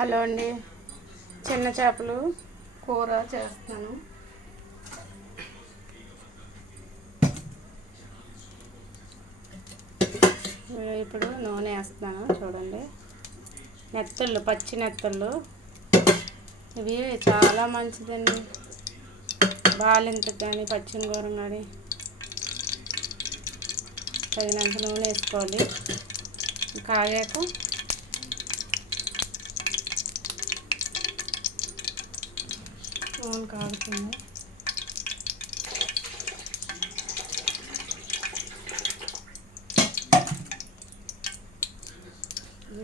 Hello అండి, చిన్న చేపలు కూర చేస్తాను. ఇప్పుడు నూనె వేస్తాను. చూడండి, నెత్తళ్ళు, పచ్చి నెత్తళ్ళు ఇవి చాలా మంచిదండి. బాలింతకు కానీ పచ్చిన కూర కానీ తగినంత నూనె వేసుకోవాలి. కాగాక నూనె కాగుతుంది.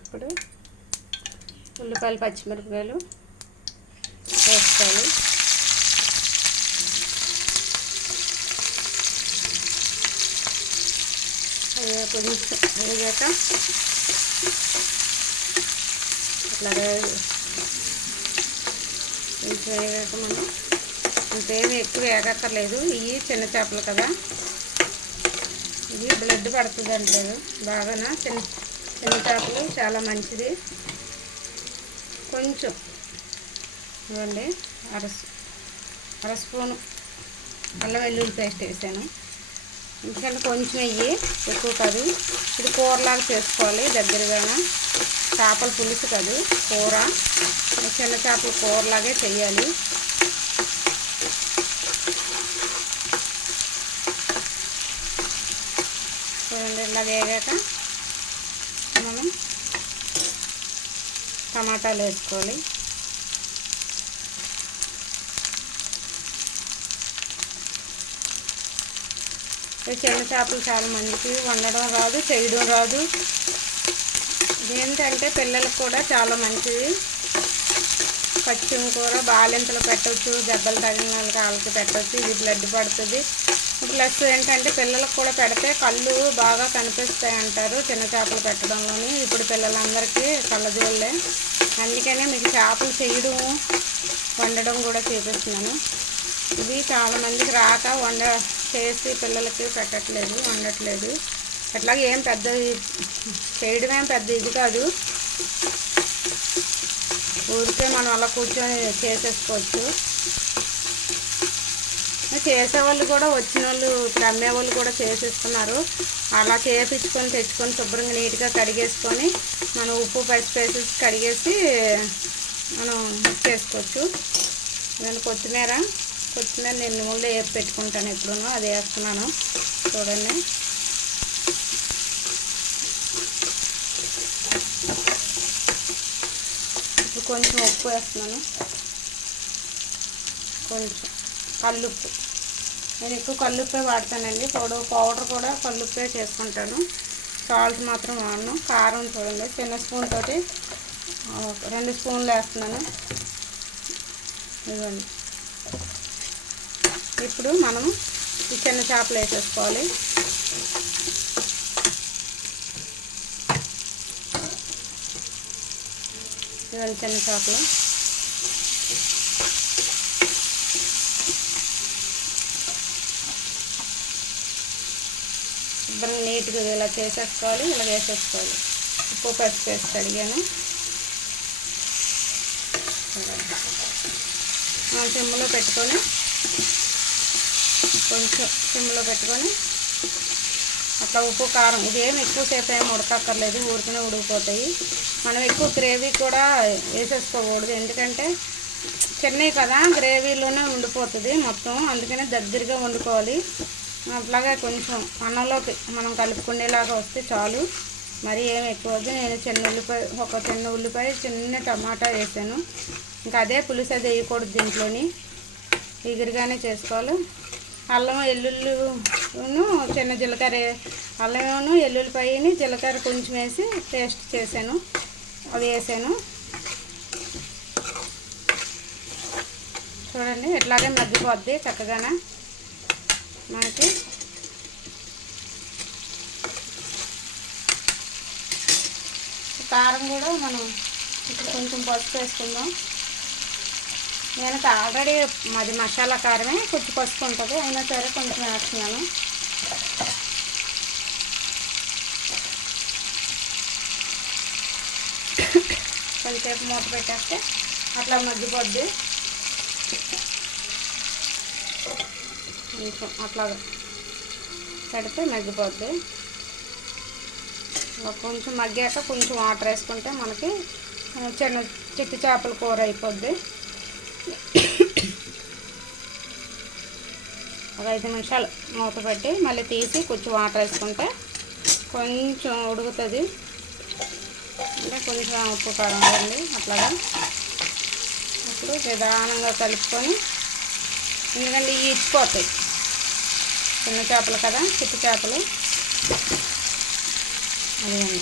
ఇప్పుడు ఉల్లిపాయలు, పచ్చిమిరపకాయలు వేసుకోవాలి. కొంచెం వేగాక అట్లాగే కొంచెం వేగాక మనం ఇంకేమి ఎక్కువ వేగక్కర్లేదు. ఇవి చిన్న చేపలు కదా, ఇది బ్లడ్ పడుతుంది అంటారు బాగా. చిన్న చిన్న చేపలు చాలా మంచిది. కొంచెం ఇవ్వండి, అర స్పూను అల్లం వెల్లుల్లి పేస్ట్ వేసాను. ఎందుకంటే కొంచెం వెయ్యి, ఎక్కువ కాదు. ఇది కూరలాగా చేసుకోవాలి దగ్గరగానే. చేపల పులుసు కాదు, కూర. చిన్న చేపల కూరలాగే చెయ్యాలి. చూడండి, ఇలా వేగాక మనం టమాటాలు వేసుకోవాలి. చిన్న చేపలు చాలా మందికి వండడం రాదు, చేయడం రాదు. ఏంటంటే పిల్లలకు కూడా చాలా మంచిది. పచ్చి కూర బాలింతలు పెట్టవచ్చు, దెబ్బలు తగిన వాళ్ళకి పెట్టవచ్చు. ఇది బ్లడ్ పడుతుంది. ప్లస్ ఏంటంటే పిల్లలకు కూడా పెడితే కళ్ళు బాగా కనిపిస్తాయి అంటారు చిన్న చేపలు పెట్టడంలోని. ఇప్పుడు పిల్లలందరికీ కళ్ళజోళ్ళే. అందుకనే మీకు చేపలు చేయడం, వండడం కూడా చూపిస్తున్నాను. ఇవి చాలామందికి రాక చేసి పిల్లలకి పెట్టట్లేదు, వండట్లేదు. అట్లాగే ఏం పెద్ద చేయడమేం పెద్ద ఇది కాదు. ఊరికే మనం అలా కూర్చొని చేసేసుకోవచ్చు. చేసేవాళ్ళు కూడా, వచ్చిన వాళ్ళు, ఇప్పుడు అమ్మేవాళ్ళు కూడా చేసేస్తున్నారు. అలా చేపించుకొని తెచ్చుకొని శుభ్రంగా నీట్గా కడిగేసుకొని మనం ఉప్పు పసుపు వేసేసి కడిగేసి మనం చేసుకోవచ్చు. నేను కొత్తిమీర నేను ముందే వేసి పెట్టుకుంటాను ఎప్పుడూ, అది వేస్తున్నాను. చూడండి, ఇప్పుడు కొంచెం ఉప్పు వేస్తున్నాను, కొంచెం కల్లుప్పు. నేను ఎక్కువ కల్లుప్పే వాడతానండి. పౌడర్ కూడా కల్లుప్పే చేసుకుంటాను. సాల్ట్ మాత్రం వాడను. కారం చూడండి, చిన్న స్పూన్ తోటి 2 స్పూన్లు వేస్తున్నాను. ఇవ్వండి. ఇప్పుడు మనం ఈ చిన్న చేపలు వేసేసుకోవాలి. ఇవన్నీ చిన్న చేపలు శుభ్రంగా నీట్గా ఇలా చేసేసుకోవాలి. ఇలా వేసేసుకోవాలి. ఉప్పు పసుపు వేసి కడిగాను. సిమ్లో పెట్టుకొని కొంచెం సిమ్లో పెట్టుకొని అట్లా ఉప్పు కారం ఇదేం ఎక్కువసేపు ఏమి ఉడకక్కర్లేదు, ఊరికనే ఉడికిపోతాయి. మనం ఎక్కువ గ్రేవీ కూడా వేసేసుకోకూడదు, ఎందుకంటే చిన్నవి కదా, గ్రేవీలోనే ఉండిపోతుంది మొత్తం. అందుకనే దగ్గరగా వండుకోవాలి. అట్లాగే కొంచెం అన్నంలోకి మనం కలుపుకునేలాగా వస్తే చాలు. మరి ఏమి ఎక్కువ వద్దు. నేను ఒక చిన్న ఉల్లిపాయ, చిన్న టమాటా వేసాను. ఇంకా అదే పులుసు, అది వేయకూడదు దీంట్లోని, ఎగురుగానే చేసుకోవాలి. అల్లం ఎల్లుల్లిను చిన్న జీలకర్ర, అల్లమేను ఎల్లుల్లిపాయని జీలకర్ర కొంచెం వేసి పేస్ట్ చేశాను, అది వేసాను. చూడండి, ఇట్లాగే మగ్గిపోద్ది చక్కగానే మనకి. కారం కూడా మనం ఇప్పుడు కొంచెం పసుపు వేసుకుందాం. నేను ఆల్రెడీ మాది మసాలా కారమే, కొంచెం పసుపు ఉంటుంది, అయినా సరే కొంచెం వేస్తున్నాను. కొంచెంసేపు మూత పెట్టేస్తే అట్లా మగ్గిపోద్ది. కొంచెం అట్లా పెడితే మగ్గిపోద్ది. కొంచెం మగ్గాక కొంచెం వాటర్ వేసుకుంటే మనకి చిట్టి చేపల కూర అయిపోద్ది. ఒక 5 నిమిషాలు మూత పెట్టి మళ్ళీ తీసి కొంచెం వాటర్ వేసుకుంటే కొంచెం ఉడుకుతుంది. అంటే కొంచెం ఉప్పు కారం వేయండి అట్లాగా. అప్పుడు నిదానంగా కలుపుకొని, ఎందుకంటే ఇవి ఇచ్చిపోతాయి, చిన్న చేపలు కదా, చిట్టి చేపలు. అదిగండి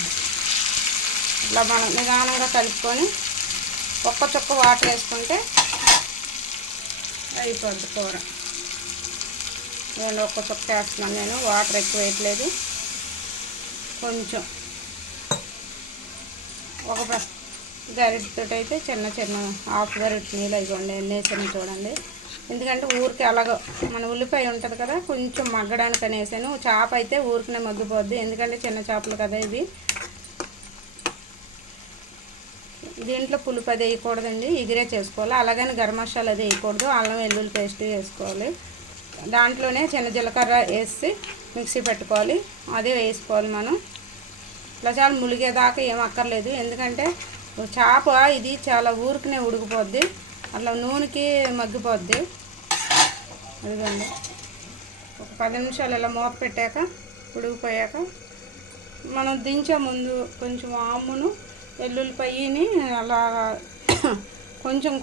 ఇట్లా మనం నిదానంగా కలుపుకొని ఒక్క చుక్క వాటర్ వేసుకుంటే అయిపోద్ది కూర. నేను ఒక్క చుక్క వేస్తున్నాను, నేను వాటర్ ఎక్కువ వేయట్లేదు. కొంచెం ఒక గరిటెతో అయితే చిన్న హాఫ్ గరిటె నీళ్ళు అయిపోండి వేసాను చూడండి. ఎందుకంటే ఊరికి అలాగ మన ఉల్లిపాయ ఉంటుంది కదా, కొంచెం మగ్గడానికి అనేసాను. చేప అయితే ఊరికనే మగ్గిపోద్ది, ఎందుకంటే చిన్న చేపలు కదా ఇవి. దీంట్లో పులుపు అది వేయకూడదండి, ఎగిరే చేసుకోవాలి. అలాగని గరం మసాలా అది వేయకూడదు, అల్లం వెల్లుల్లి పేస్ట్ వేసుకోవాలి. దాంట్లోనే చిన్న జీలకర్ర వేసి మిక్సీ పెట్టుకోవాలి, అదే వేసుకోవాలి మనం. ఇట్లా చాలా ములిగేదాకా ఏం అక్కర్లేదు, ఎందుకంటే చేప ఇది చాలా ఊరికనే ఉడికిపోద్ది, అట్లా నూనెకి మగ్గిపోద్ది. అదిగోండి ఒక 10 నిమిషాలు ఇలా మూత పెట్టాక ఉడికిపోయాక మనం దించే ముందు కొంచెం వామును వెల్లుల్లిపాయని అలా కొంచెం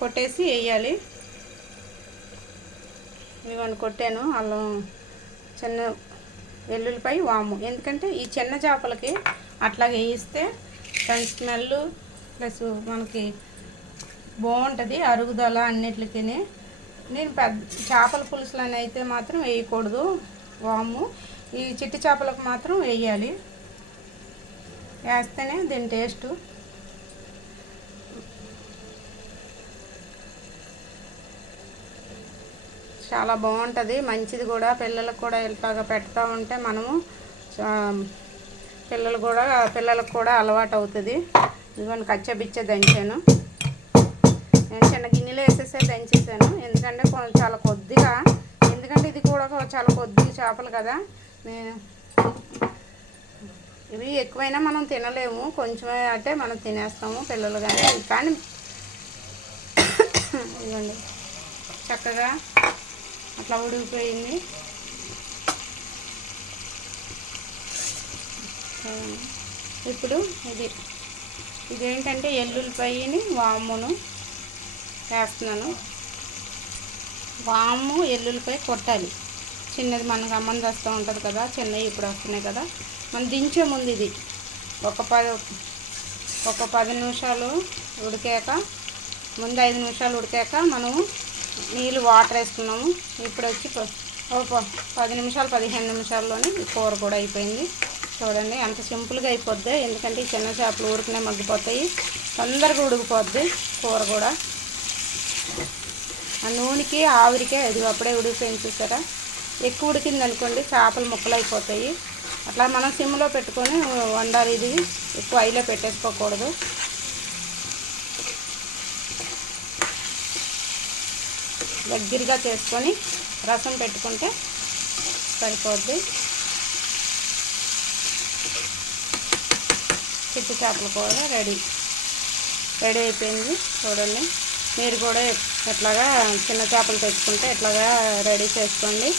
కొట్టేసి వేయాలి. ఇవన్నీ కొట్టాను, అల్లం, చిన్న వెల్లుల్లిపాయ, వాము. ఎందుకంటే ఈ చిన్న చేపలకి అట్లాగే వేయిస్తే దాని స్మెల్ ప్లస్ మనకి బాగుంటుంది, అరుగుదల అన్నిటికి. నేను పెద్ద చేపల పులుసులని అయితే మాత్రం వేయకూడదు వాము, ఈ చిట్టి చేపలకు మాత్రం వేయాలి, వేస్తేనే దీని టేస్టు. చాలా బాగుంటుంది, మంచిది కూడా. పిల్లలకు కూడా ఇలాగా పెడతా ఉంటే మనము పిల్లలకు కూడా అలవాటు అవుతుంది. ఇదిగోని కచ్చబిచ్చ దంచాను, నేను చిన్న గిన్నెలో వేసేసే దంచేసాను, ఎందుకంటే చాలా కొద్దిగా, ఎందుకంటే ఇది కూడా చాలా కొద్ది చేపలు కదా. నేను ఇవి ఎక్కువైనా మనం తినలేము, కొంచెమే అంటే మనం తినేస్తాము పిల్లలు కానీ ఇదిగోండి చక్కగా అట్లా ఉడికిపోయింది. ఇప్పుడు ఇదేంటంటే ఎల్లుల్లిపాయని వామును వేస్తున్నాను. వాము ఎల్లుల్లిపాయ కొట్టాలి, చిన్నది మనకు అమ్మని వస్తూ ఉంటుంది కదా, చిన్నవి ఇప్పుడు వస్తున్నాయి కదా. మనం దించే ముందు ఇది ఒక 10 నిమిషాలు ఉడికాక, ముందు 5 నిమిషాలు ఉడికాక మనము నీళ్ళు వాటర్ వేసుకున్నాము. ఇప్పుడు వచ్చి 10 నిమిషాలు 15 నిమిషాల్లోనే కూర కూడా అయిపోయింది. చూడండి అంత సింపుల్గా అయిపోద్ది, ఎందుకంటే ఈ చిన్న చేపలు ఊరికనే మగ్గిపోతాయి, తొందరగా ఉడికిపోద్ది కూర కూడా. ఆ నూనెకి ఆవిరికే అది అప్పుడే ఉడికిపోయింది చూసారా. ఎక్కువ ఉడికింది అనుకోండి చేపలు ముక్కలు అయిపోతాయి. అట్లా మనం సిమ్లో పెట్టుకొని వండాలి, ఇది ఎక్కువ హైలో పెట్టేసుకోకూడదు. దగ్గరగా చేసుకొని రసం పెట్టుకుంటే సరిపోద్ది. చిట్టి చేపల కూర రెడీ అయిపోయింది. చూడండి మీరు కూడా ఎట్లాగా చిన్న చేపలు తెచ్చుకుంటే ఎట్లాగా రెడీ చేసుకోండి.